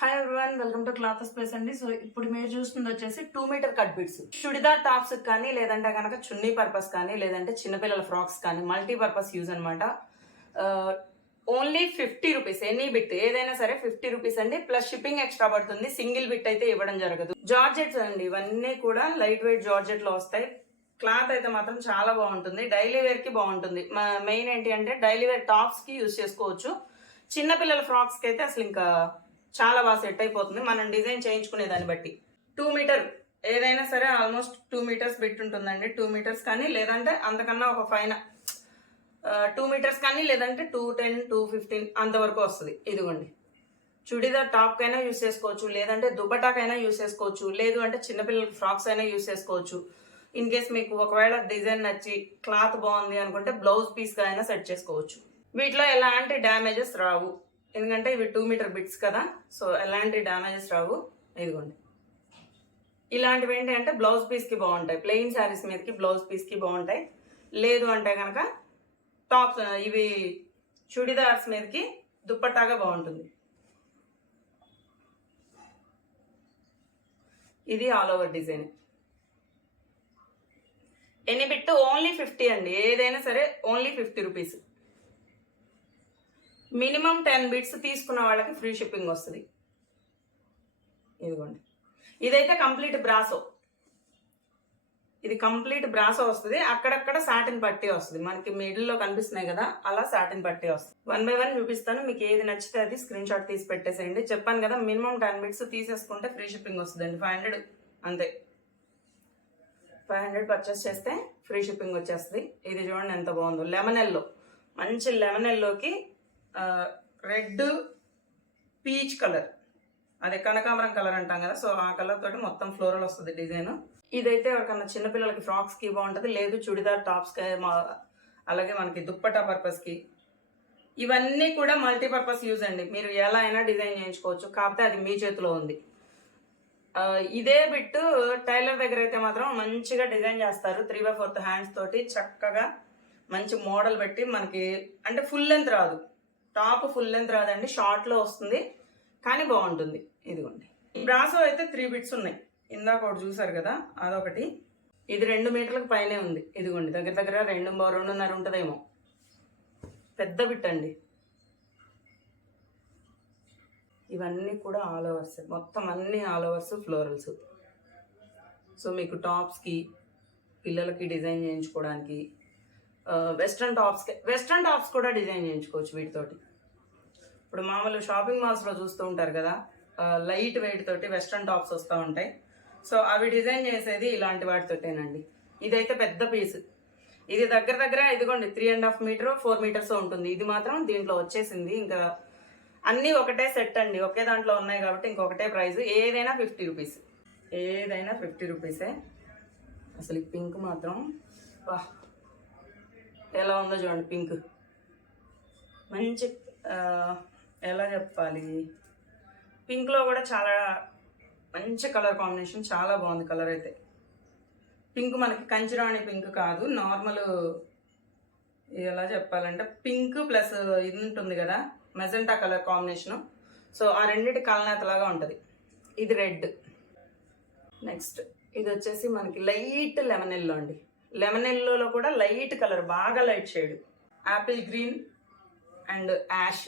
Hi everyone welcome to cloth space అండి. So ఇప్పుడు మీరు చూస్తుంది వచ్చేసి two meter cut bits churidar tops కానీ లేదంటే కనుక చున్నీ పర్పస్ కానీ లేదంటే చిన్నపిల్లల ఫ్రాక్స్ కానీ మల్టీ పర్పస్ యూజ్ అనమాట only fifty rupees any bit ఏదైనా సరే ఫిఫ్టీ రూపీస్ అండి. ప్లస్ షిప్పింగ్ ఎక్స్ట్రా పడుతుంది. సింగిల్ బిట్ అయితే ఇవ్వడం జరగదు. జార్జెట్స్ అండి ఇవన్నీ కూడా లైట్ వెయిట్ జార్జెట్లో వస్తాయి. క్లాత్ అయితే మాత్రం చాలా బాగుంటుంది. డైలీ వేర్కి బాగుంటుంది. మెయిన్ ఏంటి అంటే డైలీ వేర్ టాప్స్కి యూస్ చేసుకోవచ్చు. చిన్నపిల్లల ఫ్రాక్స్కి అయితే అసలు ఇంకా చాలా బాగా సెట్ అయిపోతుంది. మనం డిజైన్ చేయించుకునే దాన్ని బట్టి. టూ మీటర్ ఏదైనా సరే ఆల్మోస్ట్ టూ మీటర్స్ బిట్ ఉంటుందండి. టూ మీటర్స్ కానీ లేదంటే అంతకన్నా ఒక ఫైన టూ మీటర్స్ కానీ లేదంటే టూ టెన్ టూ ఫిఫ్టీన్ అంతవరకు వస్తుంది. ఇదిగోండి. చుడిదార్ టాప్కైనా యూస్ చేసుకోవచ్చు. లేదంటే దుబ్బటాకైనా యూస్ చేసుకోవచ్చు. లేదు అంటే చిన్నపిల్లలకి ఫ్రాక్స్ అయినా యూస్ చేసుకోవచ్చు. ఇన్ కేస్ మీకు ఒకవేళ డిజైన్ నచ్చి క్లాత్ బాగుంది అనుకుంటే బ్లౌజ్ పీస్గా అయినా సెట్ చేసుకోవచ్చు. వీటిలో ఎలాంటి డ్యామేజెస్ రావు. ఎందుకంటే ఇవి టూ మీటర్ బిట్స్ కదా. సో ఎలాంటి డ్యామేజెస్ రావు. ఇదిగోండి. ఇలాంటివి ఏంటి అంటే బ్లౌజ్ పీస్కి బాగుంటాయి. ప్లెయిన్ శారీస్ మీదకి బ్లౌజ్ పీస్కి బాగుంటాయి. లేదు అంటే కనుక టాప్స్ ఇవి చుడిదార్స్ మీదకి దుప్పట్టాగా బాగుంటుంది. ఇది ఆల్ ఓవర్ డిజైన్ ఎన్ని బిట్ ఓన్లీ ఫిఫ్టీ అండి. ఏదైనా సరే only fifty rupees minimum ten bits తీసుకున్న వాళ్ళకి ఫ్రీ షిప్పింగ్ వస్తుంది. ఇదిగోండి. ఇదైతే కంప్లీట్ బ్రాసో. ఇది కంప్లీట్ బ్రాసో వస్తుంది. అక్కడక్కడ సాటిన్ పట్టి వస్తుంది. మనకి మిడిల్లో కనిపిస్తున్నాయి కదా అలా సాటిన్ పట్టి వస్తుంది. వన్ బై వన్ చూపిస్తాను. మీకు ఏది నచ్చితే అది స్క్రీన్ షాట్ తీసి పెట్టేసేయండి. చెప్పాను కదా మినిమం టెన్ బిట్స్ తీసేసుకుంటే ఫ్రీ షిప్పింగ్ వస్తుందండి. ఫైవ్ హండ్రెడ్ అంతే. ఫైవ్ హండ్రెడ్ పర్చేస్ చేస్తే ఫ్రీ షిప్పింగ్ వచ్చేస్తుంది. ఇది చూడండి ఎంత బాగుందో. లెమన్ ఎల్లో మంచి లెమన్ ఎల్లోకి రెడ్ పీచ్ కలర్. అదే కనకాంబరం కలర్ అంటాం కదా సో ఆ కలర్ తోటి మొత్తం ఫ్లోరల్ వస్తుంది డిజైన్. ఇదైతే ఎవరికన్నా చిన్నపిల్లలకి ఫ్రాక్స్కి బాగుంటుంది లేదు చుడిదార్ టాప్స్కి మా- అలాగే మనకి దుప్పటా పర్పస్కి ఇవన్నీ కూడా మల్టీపర్పస్ యూజ్ అండి. మీరు ఎలా అయినా డిజైన్ చేయించుకోవచ్చు కాకపోతే అది మీ చేతిలో ఉంది. ఇదే బిట్టు టైలర్ దగ్గర అయితే మాత్రం మంచిగా డిజైన్ చేస్తారు. త్రీ బై ఫోర్త్ హ్యాండ్స్ తోటి చక్కగా మంచి మోడల్ పెట్టి మనకి అంటే ఫుల్ లెంత్ రాదు. టాప్ ఫుల్ లెంత్ రాదండి షార్ట్లో వస్తుంది. కానీ బాగుంటుంది. ఇదిగోండి. ఈ బ్రాసో అయితే త్రీ బిట్స్ ఉన్నాయి. ఇందాక ఒకటి చూసారు కదా అదొకటి. ఇది రెండు మీటర్లకు పైనే ఉంది. ఇదిగోండి దగ్గర దగ్గర రెండు రెండున్నర ఉంటుందేమో. పెద్ద బిట్ అండి. ఇవన్నీ కూడా ఆల్ ఓవర్స్ మొత్తం అన్ని ఆల్ ఓవర్స్ ఫ్లోరల్స్ సో మీకు టాప్స్కి పిల్లలకి డిజైన్ చేయించుకోవడానికి వెస్ట్రన్ టాప్స్ వెస్ట్రన్ టాప్స్ కూడా డిజైన్ చేయించుకోవచ్చు వీటితోటి. ఇప్పుడు మామూలు షాపింగ్ మాల్స్లో చూస్తూ ఉంటారు కదా లైట్ వెయిట్ తోటి వెస్ట్రన్ టాప్స్ వస్తూ ఉంటాయి. సో అవి డిజైన్ చేసేది ఇలాంటి వాటితోటేనండి. ఇదైతే పెద్ద పీస్ ఇది దగ్గర దగ్గర ఇదిగోండి three and half meter four meters ఉంటుంది. ఇది మాత్రం దీంట్లో వచ్చేసింది. ఇంకా అన్నీ ఒకటే సెట్ అండి. ఒకే దాంట్లో ఉన్నాయి కాబట్టి ఇంకొకటే ప్రైస్ ఏదైనా ఫిఫ్టీ రూపీస్ ఏదైనా ఫిఫ్టీ రూపీసే అసలు పింక్ మాత్రం వాహ్. ఎలా ఉందో చూడండి పింక్. మంచి ఎలా చెప్పాలి? పింక్లో కూడా చాలా మంచి కలర్ కాంబినేషన్ చాలా బాగుంది కలర్ అయితే. పింక్ మనకి కంచిరాణి పింక్ కాదు నార్మల్ ఎలా చెప్పాలంటే పింక్ ప్లస్ ఇది ఉంటుంది కదా మెజెంటా కలర్ కాంబినేషన్. సో ఆ రెండింటి కలనేతలాగా ఉంటుంది. ఇది రెడ్. నెక్స్ట్ ఇది వచ్చేసి మనకి లైట్ లెమన్ ఎల్లో అండి. లెమన్ ఎల్లోలో కూడా లైట్ కలర్ బాగా light shade. Apple green and ash.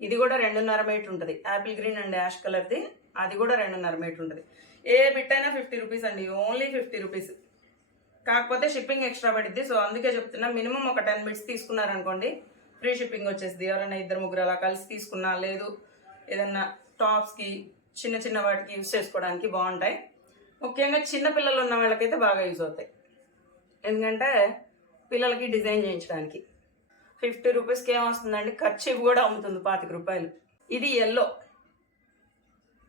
ఇది కూడా రెండున్నర మీటర్ ఉంటుంది. యాపిల్ గ్రీన్ అండ్ యాష్ కలర్ది అది కూడా రెండున్నర మీటర్ ఉంటుంది. ఏ బిట్ అయినా ఫిఫ్టీ రూపీస్ అండి ఓన్లీ ఫిఫ్టీ రూపీస్. కాకపోతే షిప్పింగ్ ఎక్స్ట్రా పడిద్ది సో అందుకే చెప్తున్నా మినిమం ఒక టెన్ బిట్స్ తీసుకున్నారనుకోండి ఫ్రీ షిప్పింగ్ వచ్చేసింది ఎవరైనా ఇద్దరు ముగ్గురు అలా కలిసి తీసుకున్నా లేదు ఏదన్నా టాప్స్కి చిన్న చిన్న వాటికి యూస్ చేసుకోవడానికి బాగుంటాయి. ముఖ్యంగా చిన్న పిల్లలు ఉన్న వాళ్ళకైతే బాగా యూజ్ అవుతాయి. ఎందుకంటే పిల్లలకి డిజైన్ చేయించడానికి. ఫిఫ్టీ రూపీస్కి ఏమొస్తుందండి ఖర్చు కూడా అమ్ముతుంది పాతిక రూపాయలు. ఇది ఎల్లో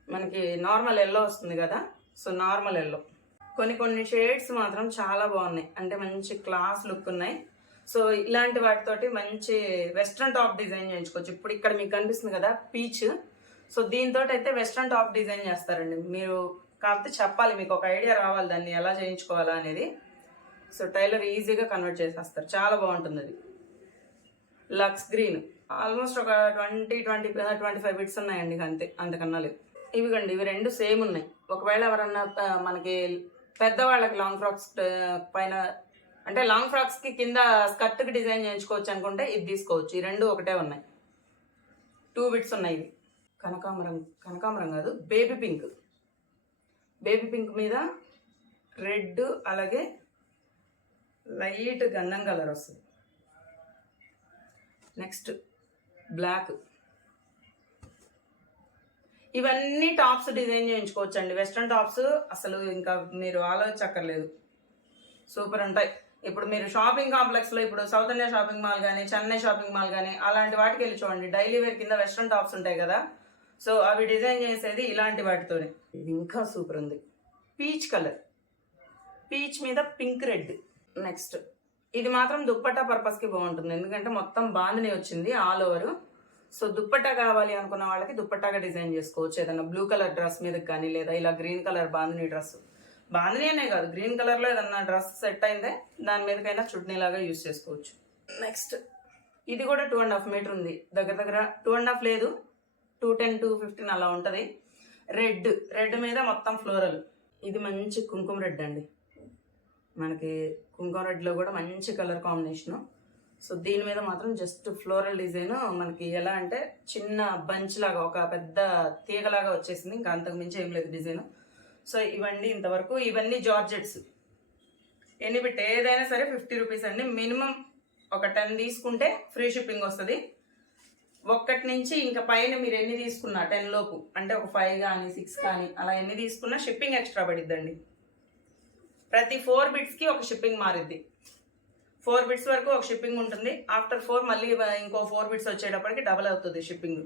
మనకి నార్మల్ ఎల్లో వస్తుంది కదా? సో నార్మల్ ఎల్లో కొన్ని కొన్ని షేడ్స్ మాత్రం చాలా బాగున్నాయి. అంటే మంచి క్లాస్ లుక్ ఉన్నాయి. సో ఇలాంటి వాటితోటి మంచి వెస్ట్రన్ టాప్ డిజైన్ చేయించుకోవచ్చు. ఇప్పుడు ఇక్కడ మీకు కనిపిస్తుంది కదా పీచ్ సో దీంతో అయితే వెస్ట్రన్ టాప్ డిజైన్ చేస్తారండి. మీరు కాకపోతే చెప్పాలి మీకు ఒక ఐడియా రావాలి దాన్ని ఎలా చేయించుకోవాలా అనేది. సో టైలర్ ఈజీగా కన్వర్ట్ చేసేస్తారు. చాలా బాగుంటుంది అది. Lux green. ఆల్మోస్ట్ ఒక twenty twenty twenty five bits ఉన్నాయండి అంతే అంతకన్నా లేవు. ఇవిగండి ఇవి రెండు సేమ్ ఉన్నాయి. ఒకవేళ ఎవరన్నా మనకి పెద్దవాళ్ళకి లాంగ్ ఫ్రాక్స్ పైన అంటే లాంగ్ ఫ్రాక్స్కి కింద స్కర్ట్కి డిజైన్ చేయించుకోవచ్చు అనుకుంటే ఇది తీసుకోవచ్చు. ఈ రెండు ఒకటే ఉన్నాయి. టూ బిట్స్ ఉన్నాయి ఇవి. కనకాంబరం కనకాంబరం కాదు బేబీ పింక్. బేబీ పింక్ మీద రెడ్ అలాగే లైట్ గంధం కలర్ వస్తుంది. Next black. ఇవన్నీ టాప్స్ డిజైన్ చేయించుకోవచ్చు అండి వెస్ట్రన్ టాప్స్ అసలు ఇంకా మీరు ఆలోచించక్కర్లేదు. సూపర్ ఉంటాయి. ఇప్పుడు మీరు షాపింగ్ కాంప్లెక్స్లో ఇప్పుడు సౌత్ ఇండియా షాపింగ్ మాల్ కానీ చెన్నై షాపింగ్ మాల్ కానీ అలాంటి వాటికి వెళ్ళి చూడండి. డైలీ వేర్ కింద వెస్ట్రన్ టాప్స్ ఉంటాయి కదా. సో అవి డిజైన్ చేసేది ఇలాంటి వాటితోనే. ఇది ఇంకా సూపర్ ఉంది. Peach colour. పీచ్ మీద పింక్ రెడ్. నెక్స్ట్. ఇది మాత్రం దుప్పట్టా పర్పస్కి బాగుంటుంది. ఎందుకంటే మొత్తం బాందిని వచ్చింది ఆల్ ఓవర్. సో దుప్పట్టా కావాలి అనుకున్న వాళ్ళకి దుప్పట్టాగా డిజైన్ చేసుకోవచ్చు. ఏదైనా బ్లూ కలర్ డ్రెస్ మీద కానీ లేదా ఇలా green colour bandhani dress bandhani అనే కాదు గ్రీన్ కలర్లో ఏదన్నా డ్రెస్ సెట్ అయిందే దాని మీదకైనా చుట్నీలాగా యూస్ చేసుకోవచ్చు. నెక్స్ట్. ఇది కూడా టూ అండ్ హాఫ్ మీటర్ ఉంది. దగ్గర దగ్గర టూ అండ్ హాఫ్ లేదు. టూ టెన్ టూ ఫిఫ్టీన్ అలా ఉంటుంది. రెడ్ రెడ్ మీద మొత్తం ఫ్లోరల్. ఇది మంచి కుంకుమ రెడ్ అండి. మనకి కుంకుమ రెడ్లో కూడా మంచి కలర్ కాంబినేషను. సో దీని మీద మాత్రం జస్ట్ ఫ్లోరల్ డిజైన్. మనకి ఎలా అంటే చిన్న బంచ్ లాగా ఒక పెద్ద తీగలాగా వచ్చేసింది. ఇంకా అంతకు మించి ఏం లేదు డిజైన్. సో ఇవన్నీ ఇంతవరకు. ఇవన్నీ జార్జెట్స్. ఎన్ని బిట్ ఏదైనా సరే ఫిఫ్టీ రూపీస్ అండి. మినిమం ఒక టెన్ తీసుకుంటే ఫ్రీ షిప్పింగ్ వస్తుంది. ఒక్కటి నుంచి ఇంకా పైన మీరు ఎన్ని తీసుకున్నా టెన్ లోపు. అంటే ఒక ఫైవ్ కానీ సిక్స్ కానీ అలా ఎన్ని తీసుకున్నా షిప్పింగ్ ఎక్స్ట్రా పడిద్దండి. ప్రతి ఫోర్ బిట్స్కి ఒక షిప్పింగ్ మారిద్ది. ఫోర్ బిట్స్ వరకు ఒక షిప్పింగ్ ఉంటుంది. ఆఫ్టర్ ఫోర్ మళ్ళీ ఇంకో ఫోర్ బిట్స్ వచ్చేటప్పటికి డబల్ అవుతుంది షిప్పింగ్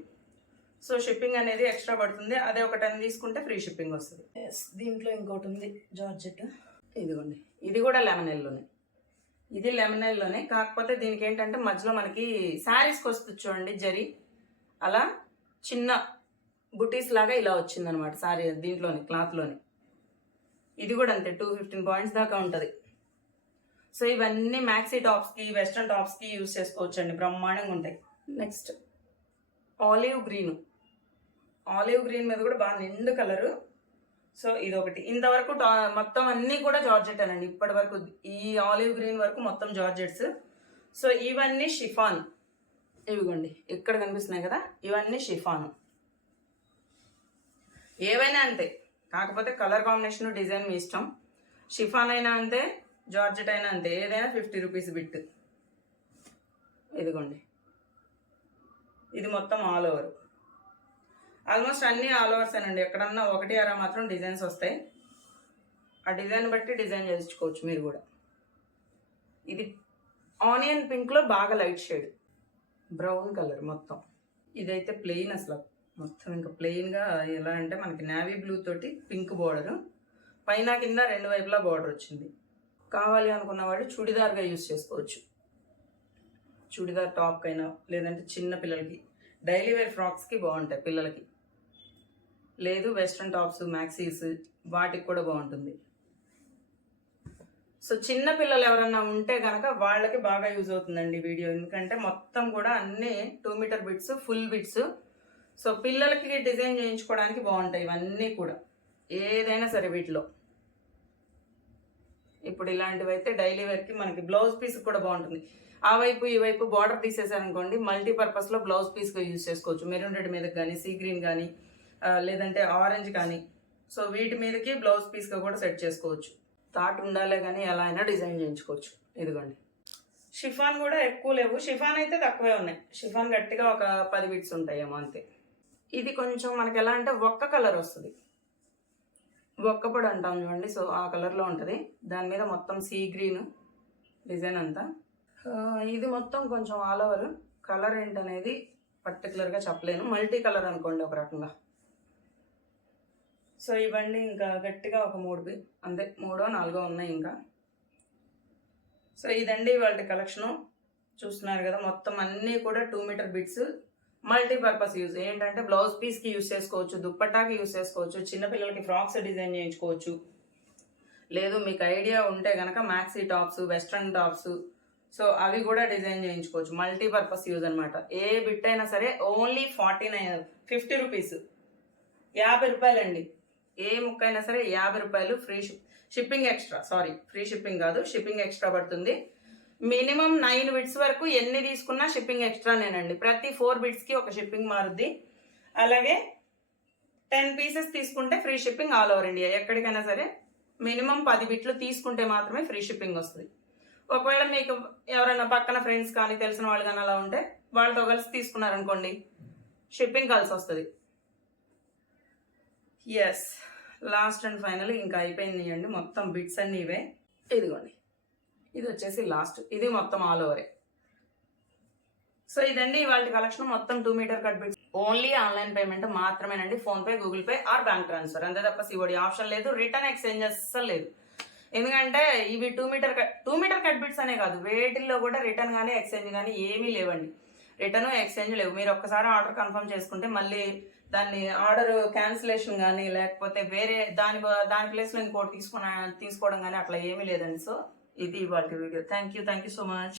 సో షిప్పింగ్ అనేది ఎక్స్ట్రా పడుతుంది. అదే ఒక టెన్ తీసుకుంటే ఫ్రీ షిప్పింగ్ వస్తుంది. ఎస్ దీంట్లో ఇంకోటి ఉంది జార్జెట్. ఇదిగోండి. ఇది కూడా లెమన్ ఎల్లోనే ఇది లెమన్ ఎల్లోనే కాకపోతే దీనికి ఏంటంటే మధ్యలో మనకి శారీస్కి వస్తుంది చూడండి జరి. అలా చిన్న బుటీస్ లాగా ఇలా వచ్చిందనమాట సారీ దీంట్లోనే క్లాత్లోనే ఇది కూడా అంతే టూ ఫిఫ్టీన్ పాయింట్స్ దాకా ఉంటుంది. సో ఇవన్నీ మ్యాక్సీ టాప్స్కి వెస్ట్రన్ టాప్స్కి యూస్ చేసుకోవచ్చు అండి బ్రహ్మాండంగా ఉంటాయి. Next olive green olive green మీద కూడా బాగా నిండు కలరు సో ఇది ఒకటి ఇంతవరకు టా- మొత్తం అన్నీ కూడా జార్జెట్ అనండి. ఇప్పటి వరకు ఈ ఆలివ్ గ్రీన్ వరకు మొత్తం జార్జెట్స్. సో ఇవన్నీ షిఫాన్. ఇవిగోండి. ఇక్కడ కనిపిస్తున్నాయి కదా? ఇవన్నీ షిఫాన్. ఏవైనా అంతే. కాకపోతే కలర్ కాంబినేషన్ డిజైన్ మీ ఇష్టం. షిఫాన్ అయినా అంతే జార్జెట్ అయినా అంతే. ఏదైనా ఫిఫ్టీ రూపీస్ బిట్. ఇదిగోండి. ఇది మొత్తం ఆల్ ఓవర్. ఆల్మోస్ట్ అన్ని ఆల్ ఓవర్స్ అండి ఎక్కడన్నా ఒకటి అరా మాత్రం డిజైన్స్ వస్తాయి. ఆ డిజైన్ బట్టి డిజైన్ చేసుకోవచ్చు మీరు కూడా. ఇది ఆనియన్ పింక్లో బాగా లైట్ షేడ్. బ్రౌన్ కలర్ మొత్తం. ఇదైతే ప్లెయిన్ అసలు. మొత్తం ఇంకా ప్లెయిన్గా ఎలా అంటే మనకి నావీ బ్లూ తోటి పింక్ బార్డరు. పైన కింద రెండు వైపులా బార్డర్ వచ్చింది. కావాలి అనుకున్న వాళ్ళు చుడిదార్గా యూస్ చేసుకోవచ్చు. చుడిదార్ టాప్కైనా అయినా లేదంటే చిన్న పిల్లలకి. డైలీ వేర్ ఫ్రాక్స్కి బాగుంటాయి పిల్లలకి. లేదు వెస్ట్రన్ టాప్స్ మ్యాక్సీస్ వాటికి కూడా బాగుంటుంది. సో చిన్న పిల్లలు ఎవరన్నా ఉంటే కనుక వాళ్ళకి బాగా యూజ్ అవుతుందండి వీడియో. ఎందుకంటే మొత్తం కూడా అన్నీ two meter bits full bits. So పిల్లలకి డిజైన్ చేయించుకోవడానికి బాగుంటాయి ఇవన్నీ కూడా ఏదైనా సరే వీటిలో. ఇప్పుడు ఇలాంటివి అయితే డైలీ వేర్కి మనకి బ్లౌజ్ పీస్ కూడా బాగుంటుంది. ఆ వైపు ఈ వైపు బార్డర్ తీసేసారనుకోండి మల్టీపర్పస్లో బ్లౌజ్ పీస్గా యూజ్ చేసుకోవచ్చు. మెరూన్ రెడ్ మీదకి కానీ సీ గ్రీన్ కానీ లేదంటే ఆరెంజ్ కానీ. సో వీటి మీదకి బ్లౌజ్ పీస్గా కూడా సెట్ చేసుకోవచ్చు. థాట్ ఉండాలే కానీ ఎలా అయినా డిజైన్ చేయించుకోవచ్చు. ఇదిగోండి. షిఫాన్ కూడా ఎక్కువ లేవు. షిఫాన్ అయితే తక్కువే ఉన్నాయి. షిఫాన్ గట్టిగా ఒక పది బిట్స్ ఉంటాయేమో అంతే. ఇది కొంచెం మనకి ఎలా అంటే ఒక్క కలర్ వస్తుంది. ఒక్కపొడి అంటాం చూడండి. సో ఆ కలర్లో ఉంటుంది. దాని మీద మొత్తం సీ గ్రీన్ డిజైన్ అంతా. ఇది మొత్తం కొంచెం ఆల్ ఓవర్. కలర్ ఏంటనేది పర్టికులర్గా చెప్పలేను. మల్టీ కలర్ అనుకోండి ఒక రకంగా. సో ఇవన్నీ ఇంకా గట్టిగా ఒక మూడువి. అంతే మూడో నాలుగో ఉన్నాయి ఇంకా. సో ఇదండి వాళ్ళ కలెక్షను చూస్తున్నారు కదా మొత్తం అన్నీ కూడా two meter bits multipurpose use ఏంటంటే బ్లౌజ్ పీస్కి యూజ్ చేసుకోవచ్చు దుప్పట్టాకి యూస్ చేసుకోవచ్చు చిన్నపిల్లలకి ఫ్రాక్స్ డిజైన్ చేయించుకోవచ్చు. లేదు మీకు ఐడియా ఉంటే కనుక maxi tops western tops so అవి కూడా డిజైన్ చేయించుకోవచ్చు. మల్టీపర్పస్ యూజ్ అనమాట ఏ బిట్ అయినా సరే only forty nine fifty rupees యాభై రూపాయలండి. ఏ ముక్క అయినా సరే యాభై రూపాయలు free shipping extra sorry free shipping కాదు షిప్పింగ్ ఎక్స్ట్రా పడుతుంది. మినిమం నైన్ బిట్స్ వరకు ఎన్ని తీసుకున్నా షిప్పింగ్ ఎక్స్ట్రానేనండి. ప్రతి ఫోర్ బిట్స్కి ఒక షిప్పింగ్ మారుద్ది. అలాగే టెన్ పీసెస్ తీసుకుంటే free shipping all over India. ఎక్కడికైనా సరే మినిమం పది బిట్లు తీసుకుంటే మాత్రమే ఫ్రీ షిప్పింగ్ వస్తుంది. ఒకవేళ మీకు ఎవరైనా పక్కన ఫ్రెండ్స్ కానీ తెలిసిన వాళ్ళు కానీ అలా ఉంటే వాళ్ళతో కలిసి తీసుకున్నారనుకోండి షిప్పింగ్ కలిసి వస్తుంది. ఎస్ లాస్ట్ అండ్ ఫైనల్ ఇంకా అయిపోయింది అండి మొత్తం బిట్స్ అన్నీ ఇవే. ఇదిగోండి. ఇది వచ్చేసి లాస్ట్. ఇది మొత్తం ఆల్ ఓవరే సో ఇదండి ఇవాళ కలెక్షన్. మొత్తం two meter cut bits only online payment మాత్రమేనండి. PhonePe Google pay or bank transfer అంతే తప్ప సిఓడి ఆప్షన్ లేదు. రిటర్న్ ఎక్స్చేంజ్ అస్సలు లేదు. ఎందుకంటే ఇవి two meter cut two meter cut bits అనే కాదు. వేటిల్లో కూడా రిటర్న్ కానీ ఎక్స్చేంజ్ కానీ ఏమీ లేవండి. రిటర్న్ ఎక్స్చేంజ్ లేవు. మీరు ఒక్కసారి ఆర్డర్ కన్ఫర్మ్ చేసుకుంటే మళ్ళీ దాన్ని ఆర్డర్ క్యాన్సిలేషన్ కానీ లేకపోతే వేరే దాని దాని ప్లేస్లో ఇంకోటి తీసుకున్న తీసుకోవడం కానీ అట్లా ఏమీ లేదండి. సో ఇది ఇవాళ video. Thank you thank you so much.